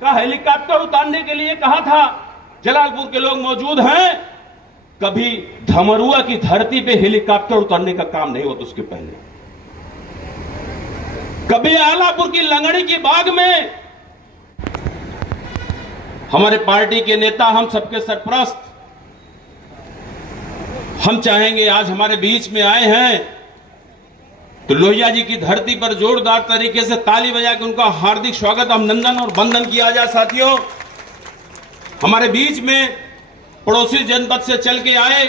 का हेलीकॉप्टर उतारने के लिए कहा था। जलालपुर के लोग मौजूद हैं, कभी धमरुआ की धरती पे हेलीकॉप्टर उतारने का काम नहीं होता। उसके पहले कभी आलापुर की लंगड़ी की बाग में हमारे पार्टी के नेता, हम सबके सरपरस्त, हम चाहेंगे आज हमारे बीच में आए हैं तो लोहिया जी की धरती पर जोरदार तरीके से ताली बजा के उनका हार्दिक स्वागत, अभिनंदन और वंदन किया जाए। साथियों, हमारे बीच में पड़ोसी जनपद से चल के आए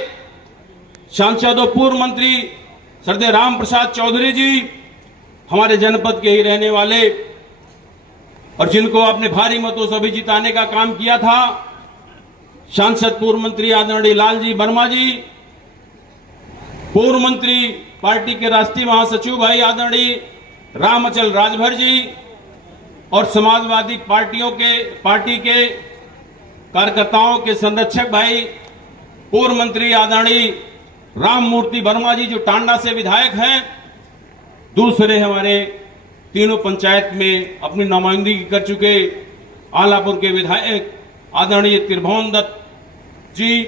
सांसद और पूर्व मंत्री श्रद्धेय राम प्रसाद चौधरी जी, हमारे जनपद के ही रहने वाले और जिनको आपने भारी मतों से भी जिताने का काम किया था, सांसद पूर्व मंत्री आदरणीय लालजी वर्मा जी, पूर्व मंत्री पार्टी के राष्ट्रीय महासचिव भाई आदरणीय रामअचल राजभर जी और समाजवादी पार्टी के कार्यकर्ताओं के संरक्षक भाई पूर्व मंत्री आदरणीय राममूर्ति वर्मा जी जो टांडा से विधायक हैं, दूसरे हमारे तीनों पंचायत में अपनी नुमाइंदगी कर चुके आलापुर के विधायक आदरणीय त्रिभुवन दत्त जी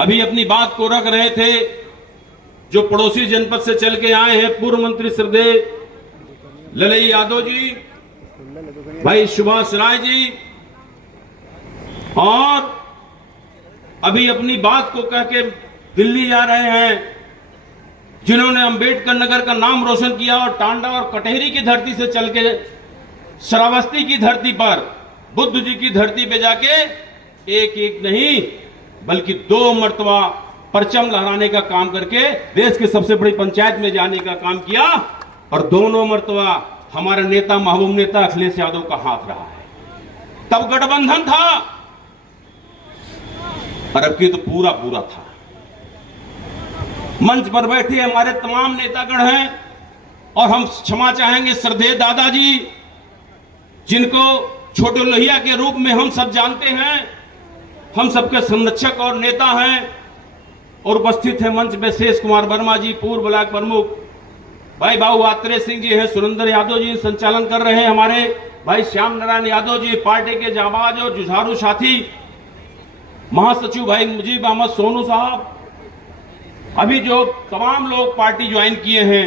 अभी अपनी बात को रख रहे थे, जो पड़ोसी जनपद से चल के आए हैं पूर्व मंत्री श्रद्धेय ललई यादव जी, भाई सुभाष राय जी, और अभी अपनी बात को कह के दिल्ली जा रहे हैं, जिन्होंने अंबेडकर नगर का नाम रोशन किया और टांडा और कटहरी की धरती से चल के श्रावस्ती की धरती पर बुद्ध जी की धरती पे जाके एक एक नहीं बल्कि 2 मर्तबा परचम लहराने का काम करके देश की सबसे बड़ी पंचायत में जाने का काम किया और दोनों मर्तबा हमारा नेता महबूब नेता अखिलेश यादव का हाथ रहा है। तब गठबंधन था और अब की तो पूरा पूरा था। मंच पर बैठे हमारे तमाम नेतागण हैं और हम क्षमा चाहेंगे श्रद्धेय दादाजी, जिनको छोटे लोहिया के रूप में हम सब जानते हैं, हम सबके संरक्षक और नेता हैं। और उपस्थित है मंच में शेष कुमार वर्मा जी, पूर्व ब्लॉक प्रमुख, भाई बाबू आत्रेय सिंह जी हैं, सुरेंद्र यादव जी संचालन कर रहे हैं, हमारे भाई श्याम नारायण यादव जी पार्टी के जाबाज और जुझारू साथी, महासचिव भाई मुजीब अहमद सोनू साहब, अभी जो तमाम लोग पार्टी ज्वाइन किए हैं,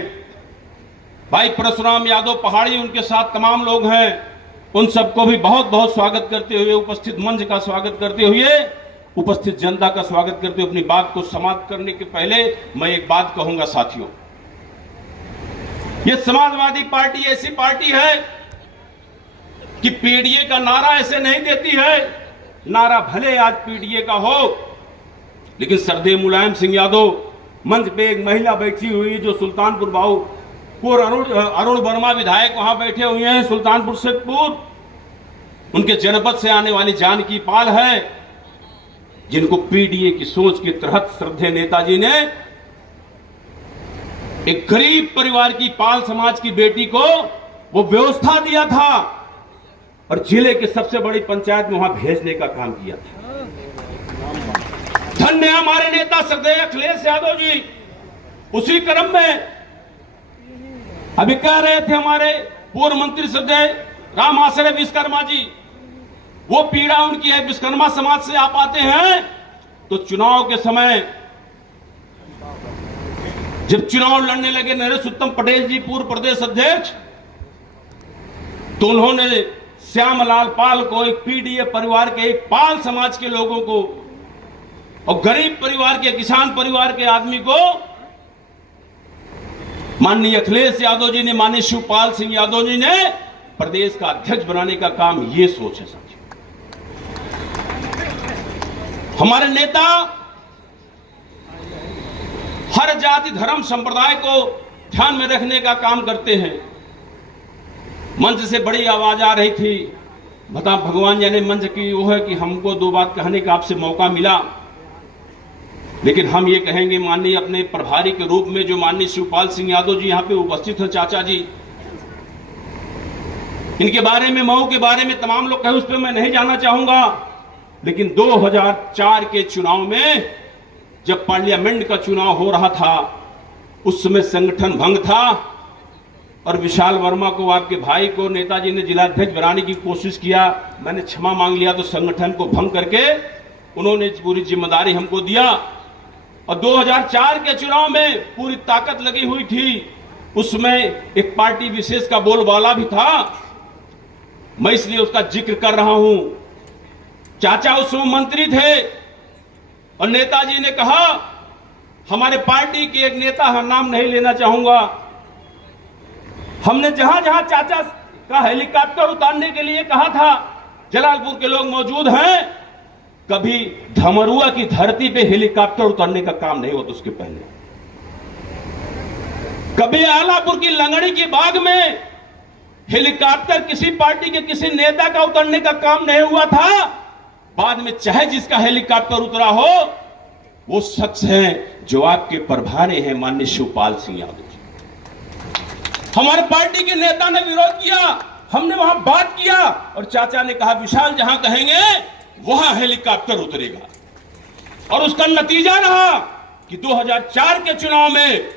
भाई परशुराम यादव पहाड़ी, उनके साथ तमाम लोग हैं, उन सबको भी बहुत बहुत स्वागत करते हुए, उपस्थित मंच का स्वागत करते हुए, उपस्थित जनता का स्वागत करते हुए अपनी बात को समाप्त करने के पहले मैं एक बात कहूंगा साथियों, ये समाजवादी पार्टी ऐसी पार्टी है कि पीडीए का नारा ऐसे नहीं देती है। नारा भले आज पीडीए का हो, लेकिन श्रद्धेय मुलायम सिंह यादव, मंच पे एक महिला बैठी हुई जो सुल्तानपुर बाबू पूर्व अरुण वर्मा विधायक वहां बैठे हुए हैं सुल्तानपुर से पूर्व, उनके जनपद से आने वाली जानकी पाल है, जिनको पीडीए की सोच के तहत श्रद्धेय नेताजी ने एक गरीब परिवार की पाल समाज की बेटी को वो व्यवस्था दिया था और जिले के सबसे बड़ी पंचायत में वहां भेजने का काम किया था। धन्य हमारे नेता श्रद्धेय अखिलेश यादव जी। उसी क्रम में अभी कह रहे थे हमारे पूर्व मंत्री श्रद्धेय राम आश्रय विश्वकर्मा जी, वो पीड़ा उनकी है, विश्वकर्मा समाज से आप आते हैं तो चुनाव के समय जब चुनाव लड़ने लगे नरेश उत्तम पटेल जी पूर्व प्रदेश अध्यक्ष, तो उन्होंने श्यामलाल पाल को, एक पीडीए परिवार के, एक पाल समाज के लोगों को और गरीब परिवार के, किसान परिवार के आदमी को माननीय अखिलेश यादव जी ने, माननीय शिवपाल सिंह यादव जी ने प्रदेश का अध्यक्ष बनाने का काम, ये सोच है साथियों। हमारे नेता हर जाति धर्म संप्रदाय को ध्यान में रखने का काम करते हैं। मंच से बड़ी आवाज आ रही थी, बता भगवान जाने मंच की वो है कि हमको 2 बात कहने का आपसे मौका मिला, लेकिन हम ये कहेंगे माननीय अपने प्रभारी के रूप में जो माननीय शिवपाल सिंह यादव जी यहाँ पे उपस्थित हैं, चाचा जी, इनके बारे में, मऊ के बारे में तमाम लोग कहे, उस पर मैं नहीं जाना चाहूंगा, लेकिन 2004 के चुनाव में जब पार्लियामेंट का चुनाव हो रहा था, उस समय संगठन भंग था और विशाल वर्मा को, आपके भाई को नेताजी ने जिलाध्यक्ष बनाने की कोशिश किया, मैंने क्षमा मांग लिया तो संगठन को भंग करके उन्होंने पूरी जिम्मेदारी हमको दिया। और 2004 के चुनाव में पूरी ताकत लगी हुई थी, उसमें एक पार्टी विशेष का बोलबाला भी था, मैं इसलिए उसका जिक्र कर रहा हूं। चाचा उसमें मंत्री थे और नेताजी ने कहा, हमारे पार्टी के एक नेता का नाम नहीं लेना चाहूंगा, हमने जहां जहां चाचा का हेलीकॉप्टर उतारने के लिए कहा था, जलालपुर के लोग मौजूद हैं, कभी धमरुआ की धरती पे हेलीकॉप्टर उतारने का काम नहीं होता। उसके पहले कभी आलापुर की लंगड़ी की बाग में हेलीकॉप्टर किसी पार्टी के किसी नेता का उतरने का काम नहीं हुआ था। बाद में चाहे जिसका हेलीकॉप्टर उतरा हो, वो शख्स हैं जो आपके प्रभारी हैं, माननीय शिवपाल सिंह यादव जी। हमारे पार्टी के नेता ने विरोध किया, हमने वहां बात किया और चाचा ने कहा विशाल जहां कहेंगे वहां हेलीकॉप्टर उतरेगा। और उसका नतीजा रहा कि 2004 के चुनाव में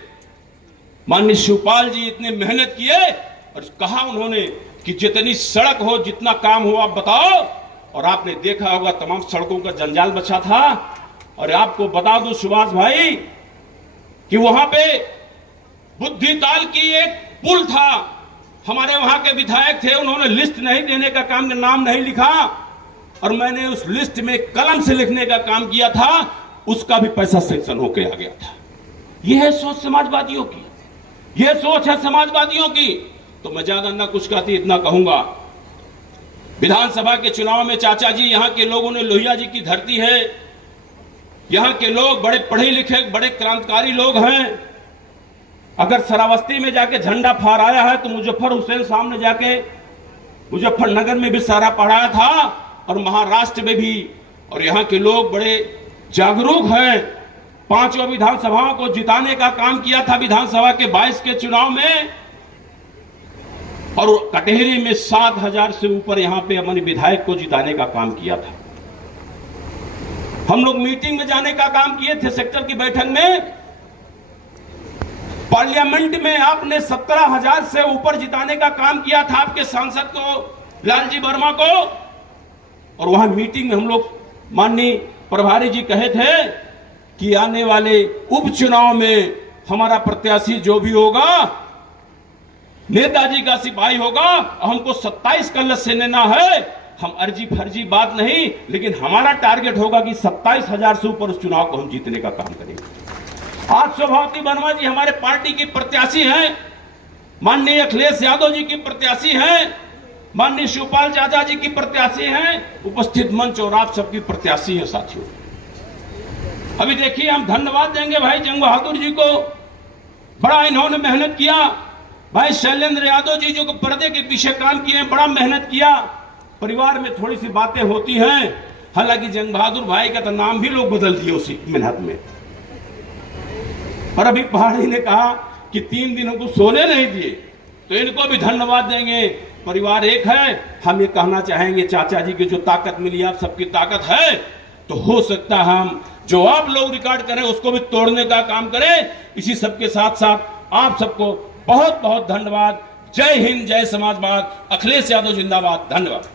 माननीय शिवपाल जी इतने मेहनत किए और कहा उन्होंने कि जितनी सड़क हो, जितना काम हो आप बताओ। और आपने देखा होगा तमाम सड़कों का जंजाल बचा था। और आपको बता दूं सुभाष भाई कि वहां पे बुद्धिताल की एक पुल था, हमारे वहां के विधायक थे, उन्होंने लिस्ट नहीं देने का काम, नाम नहीं लिखा और मैंने उस लिस्ट में कलम से लिखने का काम किया था, उसका भी पैसा सैंक्शन होकर आ गया था। यह है सोच समाजवादियों की, यह सोच है समाजवादियों की। तो मैं ज्यादा ना कुछ कहती, इतना कहूंगा, विधानसभा के चुनाव में चाचा जी, यहां के लोगों ने, लोहिया जी की धरती है, यहां के लोग बड़े पढ़े लिखे, बड़े क्रांतिकारी लोग हैं। अगर श्रावस्ती में जाके झंडा फहराया है तो मुजफ्फर हुसैन सामने जाके मुजफ्फरनगर में भी सारा पढ़ाया था और महाराष्ट्र में भी। और यहां के लोग बड़े जागरूक हैं, 5 विधानसभाओं को जिताने का काम किया था विधानसभा के 22 के चुनाव में। और कटेहरी में 7,000 से ऊपर यहां पे अपने विधायक को जिताने का काम किया था। हम लोग मीटिंग में जाने का काम किए थे, सेक्टर की बैठक में। पार्लियामेंट में आपने 17,000 से ऊपर जिताने का काम किया था आपके सांसद को, लालजी वर्मा को। और वहां मीटिंग में हम लोग, माननीय प्रभारी जी कहे थे कि आने वाले उपचुनाव में हमारा प्रत्याशी जो भी होगा नेताजी का सिपाही होगा। हमको 27 कलश से लेना है, हम अर्जी फर्जी बात नहीं, लेकिन हमारा टारगेट होगा कि 27,000 से ऊपर उस चुनाव को हम जीतने का काम करेंगे। आज शोभावती वर्मा जी हमारे पार्टी की प्रत्याशी हैं, माननीय अखिलेश यादव जी की प्रत्याशी हैं, माननीय शिवपाल चाचा जी की प्रत्याशी हैं, उपस्थित मंच और आप सबकी प्रत्याशी हैं साथियों। अभी देखिए, हम धन्यवाद देंगे भाई जंग बहादुर जी को, बड़ा इन्होंने मेहनत किया। भाई शैलेंद्र यादव जी जो पर्दे के पीछे काम किए, बड़ा मेहनत किया। परिवार में थोड़ी सी बातें होती हैं, हालांकि जंग बहादुर भाई का तो नाम भी लोग बदल दिए उसी मेहनत में। और अभी पहाड़ी ने कहा कि 3 दिन हमको सोने नहीं दिए, तो इनको भी धन्यवाद देंगे। परिवार एक है। हम ये कहना चाहेंगे, चाचा जी की जो ताकत मिली, आप सबकी ताकत है, तो हो सकता है हम जो आप लोग रिकॉर्ड करें उसको भी तोड़ने का काम करें। इसी सबके साथ साथ आप सबको बहुत बहुत धन्यवाद। जय हिंद, जय समाजवाद, अखिलेश यादव जिंदाबाद। धन्यवाद।